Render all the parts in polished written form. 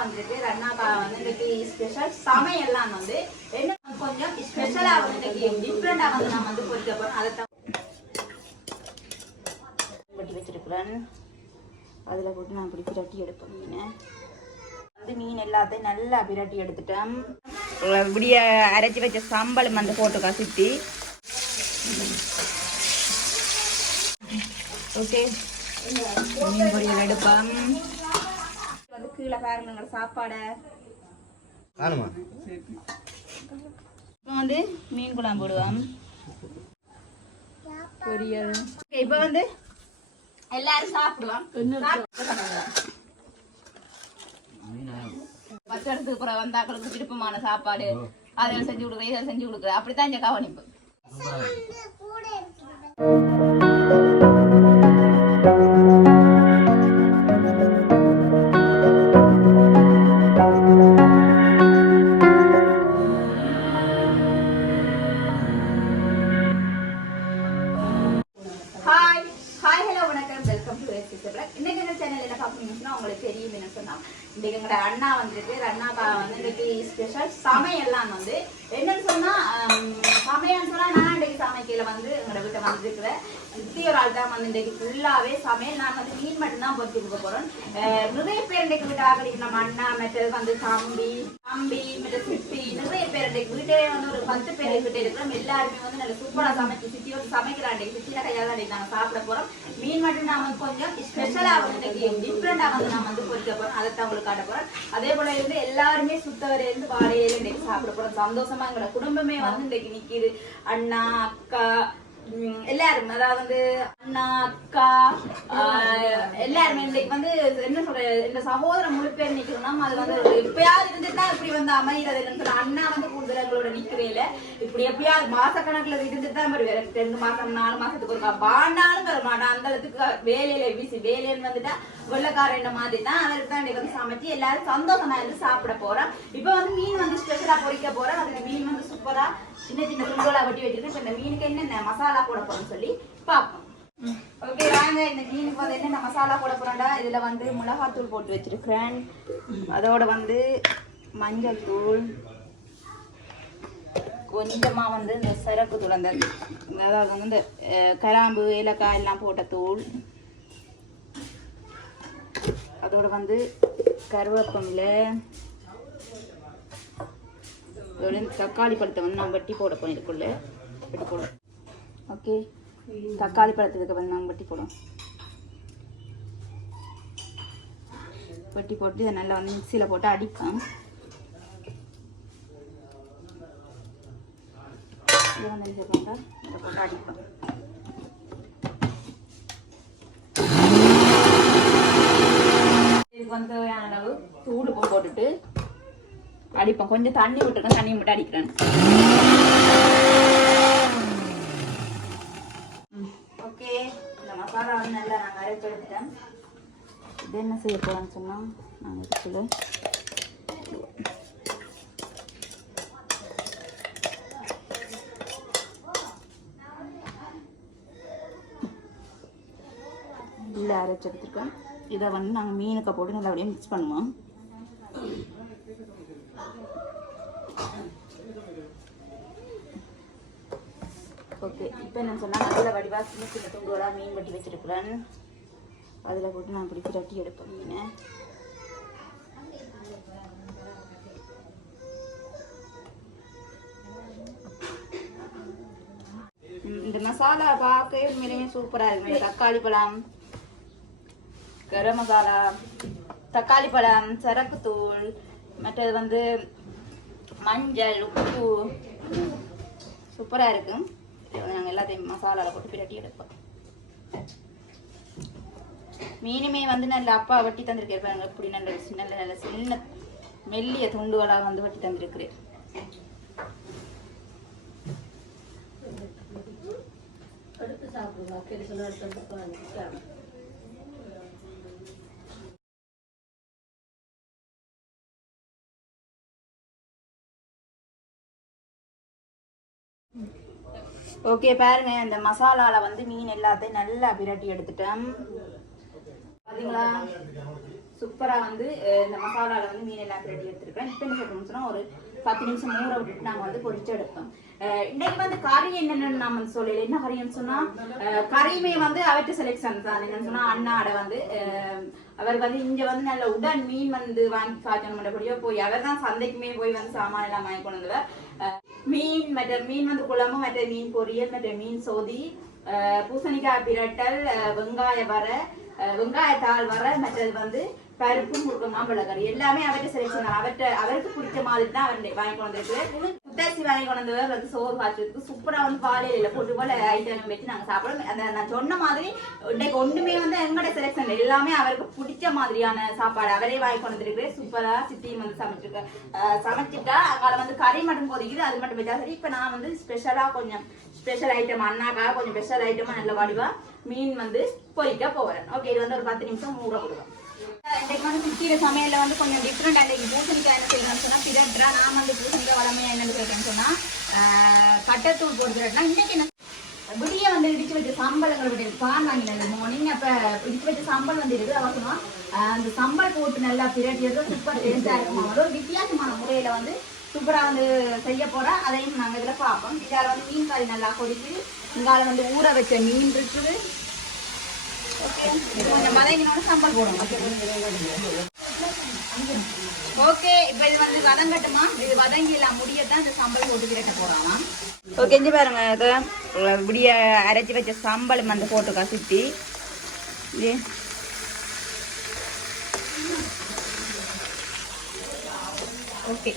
வந்திருக்கு. ரன்னாக்கா வந்து இன்னைக்கு ஸ்பெஷல் சமையல்லாம் வந்து என்ன கொஞ்சம் ஸ்பெஷலா வந்து இன்னைக்கு டிஃப்ரெண்டா வந்து நான் வந்து பொரிக்க போறேன். அதை வெட்டி வச்சிருக்கிறேன். அதில் போட்டு நான் இப்படி பிரட்டி எடுப்பேன். மீன் எல்லாத்தையும் நல்லா பிரட்டி எடுத்துட்டேன். இப்படிய அரைச்சி வச்ச சம்பளம் வந்து போட்டு கசித்தி ஓகே மீன் பொரியல் எடுப்பேன். வந்து கீழே பாருங்க சாப்பாடை. இப்போ வந்து மீன் குழம்பு போடுவோம். பொரியல். இப்போ வந்து எல்லாரும் சாப்பிடுவோம். பச்சடத்துக்கு அப்புறம் வந்தாக்களுக்கு விருப்பமான சாப்பாடு அதை செஞ்சு கொடுக்குறேன், இதை செஞ்சு கொடுக்குறேன். அப்படித்தான் இங்க கவனிப்பு. இன்னைக்கு எங்களோட அண்ணா வந்திருக்கு. அண்ணாக்கா வந்து இன்னைக்கு ஸ்பெஷல் சமையல்லாம் வந்து என்னன்னு சொன்னா சமையல்னு சொன்னா நான் இன்னைக்கு சமைக்கையில வந்து எங்களோட வீட்டை வந்துருக்குறேன். ஒரு ஆள் தான் வந்து இன்னைக்கு ஃபுல்லாவே சமையல். நான் வந்து மீன் மட்டும் தான் பொறுத்து கொடுக்க போறோம். நிறைய பேர் இன்னைக்கு வீட்டு ஆகடிக்கு நம்ம அண்ணா மெட்டது வந்து தம்பி மெட்ட சித்தி நிறைய பேர் இன்னைக்கு வீட்டே வந்து ஒரு 10 பேர் கிட்ட இருக்கிறோம். எல்லாருமே வந்து நல்ல சூப்பரா சமைச்சு சித்தி வந்து சமைக்கிறான். இன்னைக்கு சித்தியில கையால் தான் இன்னைக்கு நாங்கள் சாப்பிட போறோம். மீன் மட்டும் நான் வந்து கொஞ்சம் ஸ்பெஷலா வந்து இன்னைக்கு டிஃப்ரெண்டா வந்து நான் வந்து பொரிக்க போறோம். அதைத்தான் உங்களுக்கு காட்ட போறேன். அதே போல இருந்து எல்லாருமே சுத்தவரையில இருந்து வாழையில இன்னைக்கு சாப்பிட போறோம். சந்தோஷமா எங்களோட குடும்பமே வந்து இன்னைக்கு நிக்குது. அண்ணா அக்கா எல்லாரும், அதாவது வந்து அண்ணா அக்கா எல்லாருமே இன்னைக்கு வந்து என்ன சொல்ற இந்த சகோதரம் முழு பேர் நிக்கணும். அது வந்து எப்பயாவது இருந்துட்டா இப்படி வந்து அமைகிறது இல்லைன்னு சொல்ல அண்ணா வந்து கூடுதல் எங்களோட நிக்கிறேல இப்படி எப்பயாவது மாசக்கணக்குல இருந்துட்டு தான் வருவாரு. 2 மாசம் 4 மாசத்துக்கு ஒரு பாண்டாலும் வர மாட்டான். அந்த அளவுக்கு வேலையில பிசி வேலைன்னு வந்துட்டா வெள்ளக்காரன் மாதிரி தான். அவருக்கு தான் இன்னைக்கு வந்து சமைச்சு எல்லாரும் சந்தோஷமா இருந்து சாப்பிட போறோம். இப்ப வந்து மீன் வந்து ஸ்பெஷலா பொரிக்க போறோம். அதுக்கு மீன் வந்து சூப்பரா சின்ன சின்ன துண்டோலா வெட்டி வச்சிருக்கேன். இப்ப இந்த மீனுக்கு என்னென்ன மசாலா போட போறோம்னு சொல்லி பாப்போம். ஓகே வாங்க, இந்த மீனுக்கு வந்து என்னென்ன மசாலா போட போறோம்டா. இதுல வந்து மிளகாத்தூள் போட்டு வச்சிருக்கிறேன். அதோட வந்து மஞ்சள் தூள், கொஞ்சமா வந்து இந்த சரக்கு தூள், அந்த அதாவது வந்து இந்த கிராம்பு ஏலக்காய் எல்லாம் போட்ட தூள், அதோட வந்து கருவேப்பிலை, தக்காளி பழத்தை வந்து நான் வெட்டி போட போறேன். இதுக்குள்ள வெட்டி போடுவோம். ஓகே, தக்காளி பழத்துக்கு வந்து நாங்கள் வெட்டி போடுவோம். வெட்டி போட்டு இதை நல்லா வந்து மிக்சியில் போட்டு அடிப்பேன். இதை வந்து இதை போட்டு அடிப்பேன். இதுக்கு வந்து தேவையான அளவு தூள் போட்டுட்டு அடிப்பேன். கொஞ்சம் தண்ணி விட்டுருக்கேன், தண்ணி மட்டும் அடிக்கிறேன். ஓகே, இந்த மசாலா வந்து நல்லா நாங்கள் அரைச்சி எடுத்துட்டேன். இது என்ன செய்ய போகிறோன்னு சொன்னால் நாங்கள் இதுக்குள்ள இல்லை அரைச்சி எடுத்துருக்கோம். இதை வந்து நாங்கள் மீனுக்கு போட்டு நல்லபடியாக மிக்ஸ் பண்ணுவோம். ஓகே, இப்போ என்ன சொன்னால் நல்ல வடிவாக சின்ன சின்ன துண்டோடாக மீன் வெட்டி வச்சிருக்கிறேன். அதில் போட்டு நான் இப்படி பிரட்டி எடுப்பேன் மீனை. இந்த மசாலா பார்க்கவே உண்மையிலேயே சூப்பராக இருக்குங்க. தக்காளி பழம், கரம் மசாலா, தக்காளி பழம், சரக்குத்தூள், மற்றது வந்து மஞ்சள், உப்பு சூப்பராக இருக்கும். நாங்கள் எல்லாத்தையும் மசாலாவில் போட்டு பிரட்டி எடுப்போம். மீனுமே வந்து நல்ல அப்பா வெட்டி தந்திருக்கிறேன். இப்படி நல்ல நல்ல சின்ன மெல்லிய துண்டுகளாக வந்து வெட்டி தந்திருக்கிறேன். ஓகே பாருங்க, இந்த மசாலால வந்து மீன் எல்லாத்தையும் நல்லா பிரட்டி எடுத்துட்டேன். பாத்தீங்களா, சூப்பரா வந்து இந்த மசாலால வந்து மீன் எல்லாம் ரெடி எடுத்துருக்கேன். இப்போ என்ன சொல்லணும்னு சொன்னா ஒரு 10 நிமிஷம் ஊற விட்டுட்டு நாங்க வந்து பொரிச்சு எடுப்போம். இன்னைக்கு வந்து கறி என்னென்னு நான் வந்து சொல்லல. என்ன கறின்னு சொன்னா கறியுமே வந்து அவற்ற செலெக்ஷன் தான். என்னன்னு சொன்னா அண்ணாட வந்து அவர் வந்து இங்க வந்து நல்ல உடன் மீன் வந்து வாங்கி காய்ச்சணும்படியோ போய் அவர் தான் சந்தைக்குமே போய் வந்து சாமான எல்லாம் வாங்கி கொண்டு வந்தவர். மீன் மற்ற மீன் வந்து குழம்பு, மற்ற மீன் பொரியல், மற்ற மீன் சோதி, பூசணிக்காய் பிரட்டல், வெங்காய வர, வெங்காயத்தாள் வர, மற்றது வந்து பருப்பு, முருங்கை, மாம்பழ கறி எல்லாமே அவர்கிட்ட செலக்ஷன். அவருக்கு பிடிச்ச மாதிரி தான் அவர் வாங்கி கொண்டு வந்துருக்கு. புத்தாசி வாங்கி கொண்டு வந்தவர் வந்து சோறு காய்ச்சதுக்கு சூப்பரா வந்து வாழையில போட்டு போல ஐட்டம் வச்சு நாங்க சாப்பிடுவோம். அந்த நான் சொன்ன மாதிரி இன்னைக்கு ஒண்ணுமே வந்து எங்களோட செலக்ஷன் எல்லாமே அவருக்கு பிடிச்ச மாதிரியான சாப்பாடு அவரே வாங்கி கொண்டு வந்துருக்கு. சூப்பரா சித்தியும் வந்து சமைச்சிட்டா அங்கால வந்து கறி மட்டும் கொதிக்குது, அது மட்டும் வச்சா சரி. இப்ப நான் வந்து ஸ்பெஷலா கொஞ்சம் ஸ்பெஷல் ஐட்டம் அண்ணாக்காக கொஞ்சம் ஸ்பெஷல் ஐட்டமா நல்ல வடிவா மீன் வந்து பொரிக்க போறேன். ஓகே, இது வந்து ஒரு 10 நிமிஷம் ஊற விடுவேன். இன்னைக்கு வந்து குக்கிற சமையல்ல வந்து கொஞ்சம் டிஃப்ரெண்ட். அன்னைக்கு பூசணிக்காய் என்ன செய்யணும்னு சொன்னா பிரட்டுறா. நான் வந்து பூசணிக்காய் வளமையா என்னன்னு கேட்டேன்னு சொன்னா கட்டத்தூள் போட்டுறேன்னா இன்னைக்கு என்ன விடிய வந்து இடிச்சு வச்ச சம்பளங்கள் விட்டு பான் வாங்கினது மார்னிங். அப்ப இடிச்சு வச்ச சம்பல் வந்து இருக்கு. அவ சொன்னா அந்த சம்பல் போட்டு நல்லா பிரட்டியது சூப்பர் டேஸ்டா இருக்குமா. ஒரு வித்தியாசமான முறையில வந்து சூப்பரா வந்து செய்ய போறேன். அதையும் நாங்க இதுல பார்ப்போம். இதால வந்து மீன் கறி நல்லா கொதிச்சு இங்கால வந்து ஊற வச்ச மீன் இருக்குது. கொஞ்சம் வதங்கினோட சாம்பார் போடுவோம். ஓகே, இப்போ இது வந்து வதங்கட்டுமா. இது வதங்கி எல்லாம் முடியத்தான் இந்த சாம்பார் போட்டு கிரட்ட போறாமா. ஓகே, இஞ்சி பாருங்க, இப்படிய அரைச்சி வச்ச சாம்பல் வந்து போட்டுக்கா சுத்தி. ஓகே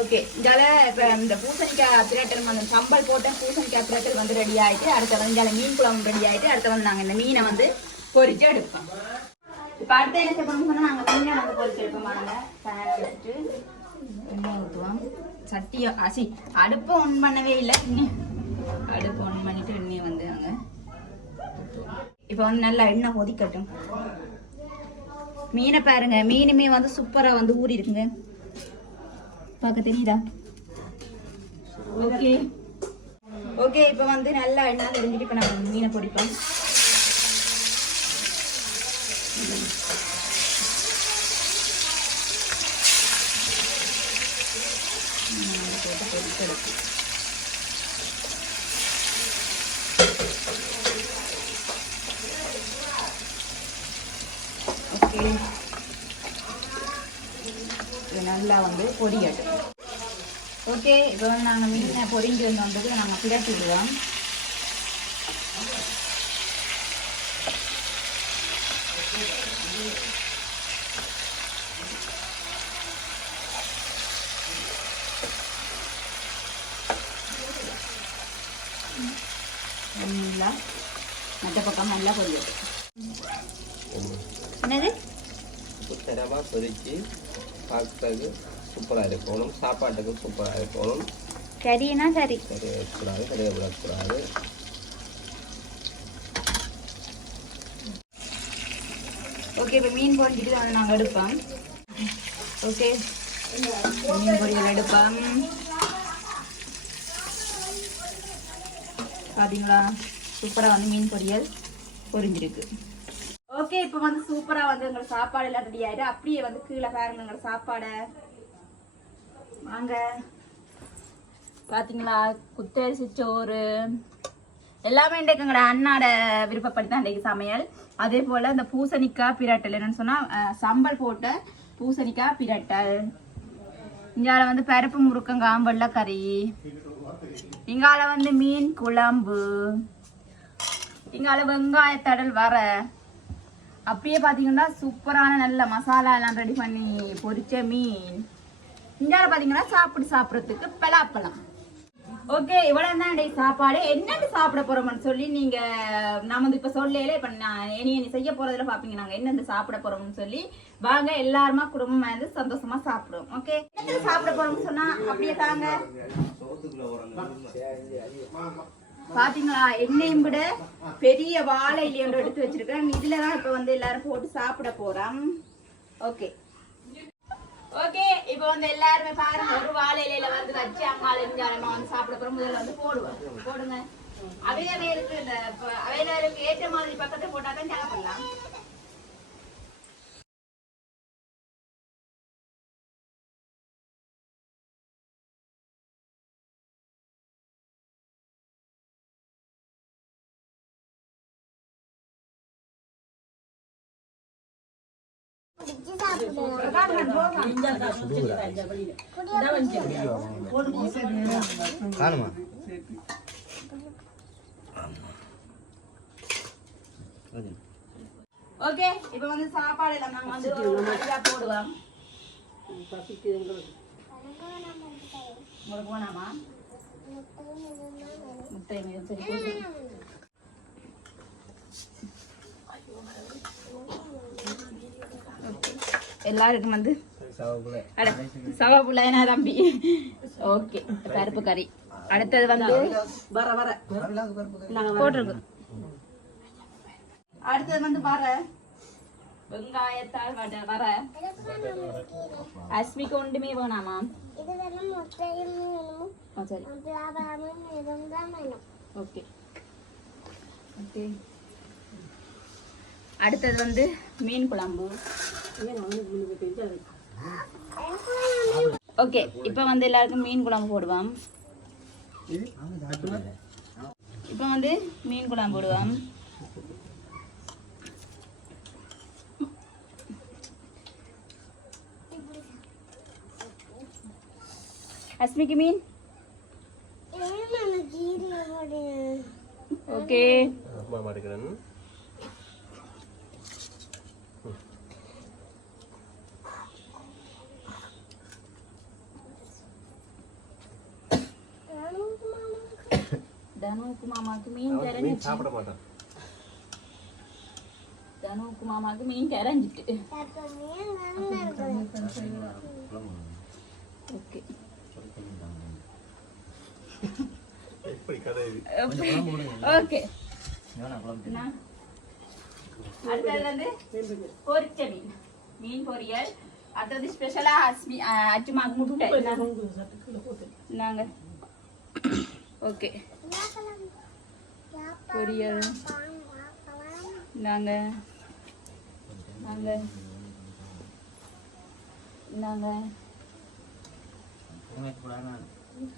ஓகே, இதால இப்போ இந்த பூசணிக்காய் பிரட்டல் அந்த சம்பல் போட்ட பூசணிக்காய் பிரட்டல் வந்து ரெடி ஆகிட்டு அடுத்த வந்து இதால மீன் குழம்பு ரெடி ஆகிட்டு அடுத்த வந்து நாங்கள் இந்த மீனை வந்து பொரிச்சு எடுப்போம். இப்போ அடுத்த என்ன செய்யணும்னு சொன்னால் நாங்கள் மீனை வந்து பொரிச்சு எடுப்போம். நாங்கள் பேன் வச்சுட்டு எண்ணெய் ஊற்றுவோம். சட்டியை அடுப்பை ஒன் பண்ணவே இல்லை. அடுப்பை ஒன் பண்ணிட்டு எண்ணெயை வந்து நாங்கள் இப்போ வந்து நல்லா எண்ணெய் கொதிக்கட்டும். மீனை பாருங்க, மீனுமே வந்து சூப்பராக வந்து ஊறி இருக்குங்க, பார்க்க தெரியுதா. ஓகே ஓகே, இப்போ வந்து நல்லா எண்ணெய் தெரிஞ்சுட்டு இப்போ நம்ம மீனை பொரிப்போம். ஓகே, நல்லா வந்து பொரியட்டும். ஓகே, இப்போ வந்து நாங்கள் மீனை பொரிஞ்சு வந்ததுக்கு நாங்கள் பிரட்டி விடுவோம். நல்லா மற்ற பக்கம் நல்லா பொரியட்டும். என்னது தரமாக பொரிச்சு பார்க்கறது சூப்பராக இருக்கணும். சாப்பாட்டுக்கு சூப்பராக இருக்கணும். கறினா கறி வைக்கக்கூடாது, கறியை விடக்கூடாது. ஓகே, இப்போ மீன் பொரிஞ்சிட்டு வந்து நாங்கள் எடுப்போம். ஓகே, மீன் பொரியல் எடுப்போம். பார்த்தீங்களா, சூப்பராக வந்து மீன் பொரியல் பொரிஞ்சிருக்கு. ஓகே, இப்போ வந்து சூப்பரா வந்து எங்க சாப்பாடு எல்லாம் ரெடி ஆயிட்டு அப்படியே வந்து கீழே பாருங்க எங்க சாப்பாடை. வாங்க, பாத்தீங்களா, குத்தரிசி சோறு எல்லாமே இன்றைக்கு எங்களோட அண்ணாட விருப்பப்படி தான் இன்றைக்கு சமையல். அதே போல இந்த பூசணிக்காய் பிரட்டல் என்னன்னு சொன்னா சம்பல் போட்ட பூசணிக்காய் பிரட்டல். இங்கால வந்து பருப்பு முருக்கங்காய் வெள்ளைக்கறி, இங்கால வந்து மீன் குழம்பு, இங்கால வெங்காயத்தடல் வர. அப்படியே பார்த்தீங்கன்னா சூப்பரான நல்ல மசாலா எல்லாம் ரெடி பண்ணி பொரிச்ச மீன். இங்கால பார்த்தீங்கன்னா சாப்பிட்றதுக்கு பலாப்பழம். ஓகே, இவ்வளோ தான் இன்றைக்கு சாப்பாடு. என்னென்னு சாப்பிட போறோம்னு சொல்லி நீங்க நான் வந்து இப்போ சொல்லல. இப்போ நான் இனி செய்ய போறதுல பார்ப்பீங்க நாங்கள் என்னென்ன சாப்பிட போறோம்னு சொல்லி. வாங்க எல்லாருமா குடும்பமா இருந்து சந்தோஷமா சாப்பிடுவோம். ஓகே, என்னென்ன சாப்பிட போறோம்னு சொன்னா அப்படியே தாங்க. பாத்தீங்களா, எண்ணெயும் விட பெரிய வாழை இலையோட எடுத்து வச்சிருக்கேன். இதுலதான் இப்ப வந்து எல்லாரும் போட்டு சாப்பிட போறோம். ஓகே ஓகே, இப்ப வந்து எல்லாருமே பாருங்க, ஒரு வாழை இலையில வந்து வச்சு அங்கால இங்காலமா வந்து சாப்பிட போறோம். முதல்ல வந்து போடுங்க. அவையில இருக்கு, இந்த அவையில ஏற்ற மாதிரி பக்கத்தை போட்டாதான் சாப்பிடலாம். காணுமா ஓகே இப்போ வந்து சாப்பாடு எல்லாம் நாங்க வந்து மரியா போடுவோம் உங்களுக்கு வேணாமா முட்டை சரி போடு எல்லாருக்கும் வந்து சவாப்புள்ள என்ன தம்பி ஓகே பருப்பு கறி அடுத்தது வந்து போட்டிருக்கோம் அடுத்தது வந்து வர வெங்காயத்தால் வர அஸ்மிக்கு ஒன்றுமே வேணாமா சரி ஓகே ஓகே அடுத்தது வந்து மீன் குழம்பு ஓகே இப்போ வந்து எல்லாருக்கும் மீன் குழம்பு போடுவோம் இப்போ வந்து மீன் குழம்பு போடுவோம் அஸ்மிக்கு மீன் ஓகே தனுக்கு மாமாக்கு மீன் தெரிஞ்சிட்டு சாப்பிட மாட்டான் தனுக்கு மாமாக்கு மீன் தெரிஞ்சிட்டு ஓகே ஓகே அடுத்தது வந்து பொரிச்ச மீன் மீன் பொரியல் அடுத்தது ஸ்பெஷலா அச்சுமாக்கு முட்டை நாங்க ஓகே பொரியல் நாங்க நாங்க நாங்க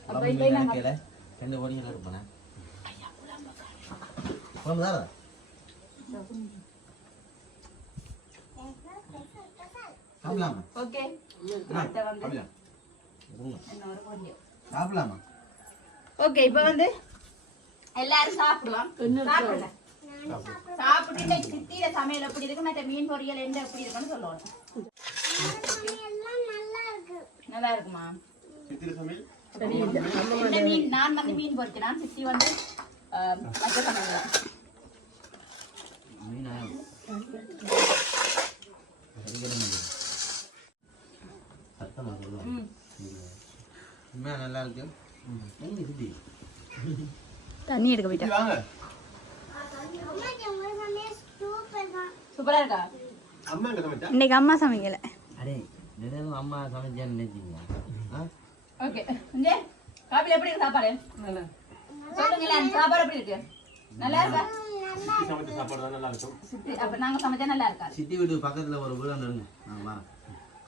அப்ப இப்போ நாங்க ரெண்டு பொடிகள் இருப்பானே குழம்பு தானே சாப்பிடலாமா ஓகே அடுத்து வந்து இன்னொரு கொஞ்சம் சாப்பிடலாமா ஓகே இப்போ வந்து எல்லாரும் சாப்பிடுவோம் சாப்பிடுங்க சாப்பிட்டு சித்தியில சமையல் எப்படி இருக்கு மற்ற மீன் பொரியல் என்ன எப்படி இருக்குன்னு சொல்லணும் நல்லா இருக்குமா மீன் நான் வந்து மீன் பொரிக்கிறேன் சித்தி வந்து மற்ற சமையல் நல்லா இருக்கு தண்ணி எடுக்க போயிட்டா சூப்பரா இருக்கா இன்னைக்கு அம்மா சமைக்கல அம்மா சமைச்சேன்னு நினைச்சீங்களா ஓகே இங்கே காபில எப்படி இருக்கு சாப்பாடு சொல்லுங்களேன் சாப்பாடு எப்படி இருக்கு நல்லா இருக்கா சித்தி அப்ப நாங்க சமைச்சா நல்லா இருக்கா சித்தி வீடு பக்கத்துல ஒரு வீடு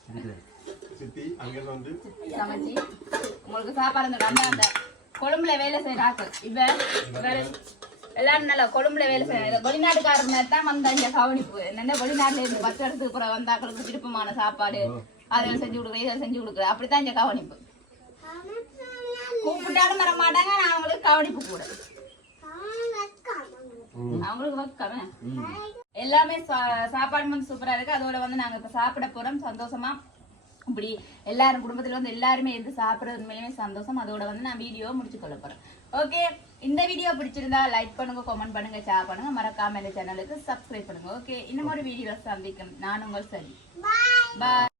இருக்கு சித்தி அங்க வந்து சமைச்சி உங்களுக்கு சாப்பாடு அந்த கொழும்புல வேலை செய்யறாங்க இப்ப எல்லாரும் நல்லா கொழும்புல வேலை செய்யறாங்க வெளிநாட்டுக்காரங்க தான் வந்தாங்க கவனிப்பு என்னென்ன வெளிநாட்டுல இருந்து 10 இடத்துக்கு பிறகு வந்தாக்களுக்கு விருப்பமான சாப்பாடு அதை செஞ்சு கொடுக்குறேன் இதை செஞ்சு கொடுக்குறேன் அப்படித்தான் இங்க கவனிப்பு கூப்பிட்டாலும் வர மாட்டாங்க நான் அவங்களுக்கு கவனிப்பு கூட அவங்களுக்கு வைக்கவே எல்லாமே சாப்பாடு வந்து சூப்பரா இருக்கு அதோட வந்து நாங்க இப்ப சாப்பிட போறோம் சந்தோஷமா இப்படி எல்லாரும் குடும்பத்துல வந்து எல்லாருமே இருந்து சாப்பிடுறது உண்மையுமே சந்தோஷம் அதோட வந்து நான் வீடியோ முடிச்சு கொள்ள போறேன் ஓகே இந்த வீடியோ பிடிச்சிருந்தா லைக் பண்ணுங்க கமெண்ட் பண்ணுங்க ஷேர் பண்ணுங்க மறக்காம இந்த சேனலுக்கு சப்ஸ்கிரைப் பண்ணுங்க ஓகே இன்னும் ஒரு வீடியோ சந்திக்கும் நான் உங்கள் சரி பாய்